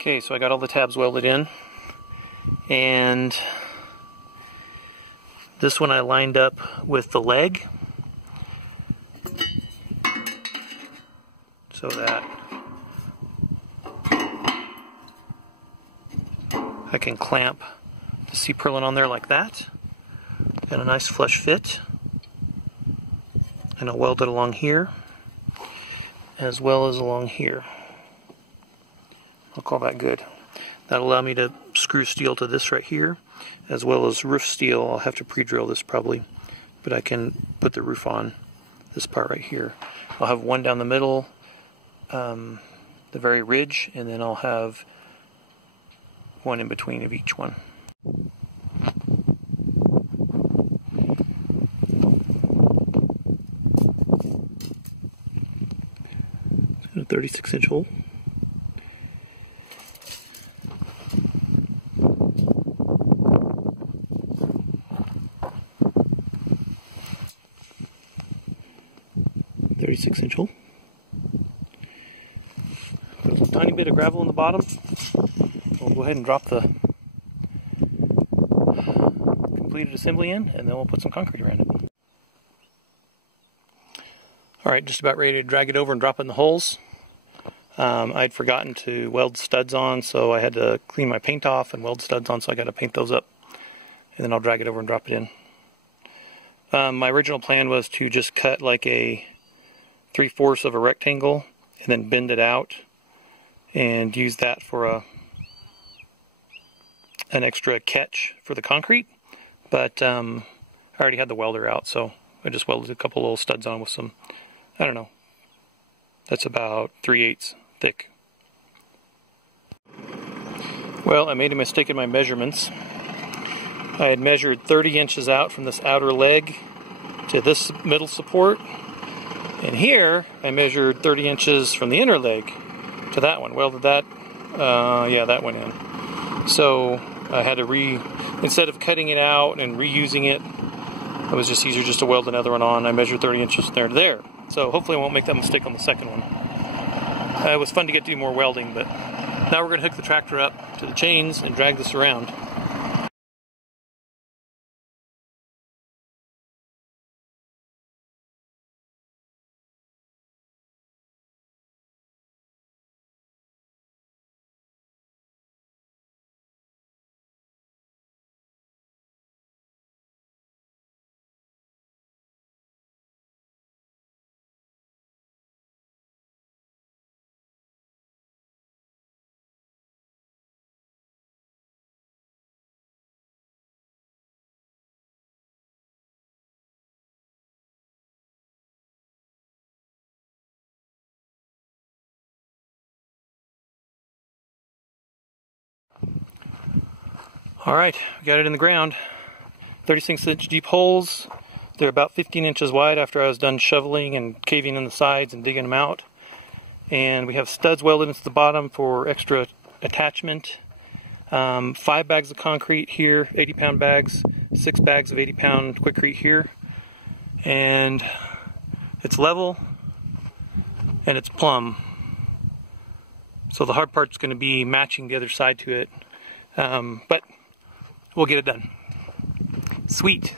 Okay, so I got all the tabs welded in, and this one I lined up with the leg so that I can clamp the C-purlin on there like that. Got a nice flush fit, and I'll weld it along here as well as along here. I'll call that good. That'll allow me to screw steel to this right here, as well as roof steel. I'll have to pre-drill this probably, but I can put the roof on this part right here. I'll have one down the middle, the very ridge, and then I'll have one in between of each one. 36-inch hole. Hole. There's a tiny bit of gravel in the bottom. We'll go ahead and drop the completed assembly in, and then we'll put some concrete around it. Alright, just about ready to drag it over and drop it in the holes. I'd forgotten to weld studs on, so I had to clean my paint off and weld studs on, so I got to paint those up. And then I'll drag it over and drop it in. My original plan was to just cut like a 3/4 of a rectangle and then bend it out and use that for an extra catch for the concrete, but I already had the welder out, so I just welded a couple little studs on with some, I don't know, that's about 3/8 thick. Well, I made a mistake in my measurements. I had measured 30 inches out from this outer leg to this middle support. And here, I measured 30 inches from the inner leg to that one. Welded that, yeah, that went in. So I had to instead of cutting it out and reusing it, it was just easier just to weld another one on. I measured 30 inches there to there. So hopefully I won't make that mistake on the second one. It was fun to get to do more welding, but now we're going to hook the tractor up to the chains and drag this around. Alright, we got it in the ground. 36-inch deep holes. They're about 15 inches wide after I was done shoveling and caving in the sides and digging them out. And we have studs welded into the bottom for extra attachment. 5 bags of concrete here, 80-pound bags, 6 bags of 80-pound Quikrete here. And it's level and it's plumb. So the hard part's going to be matching the other side to it. But we'll get it done. Sweet.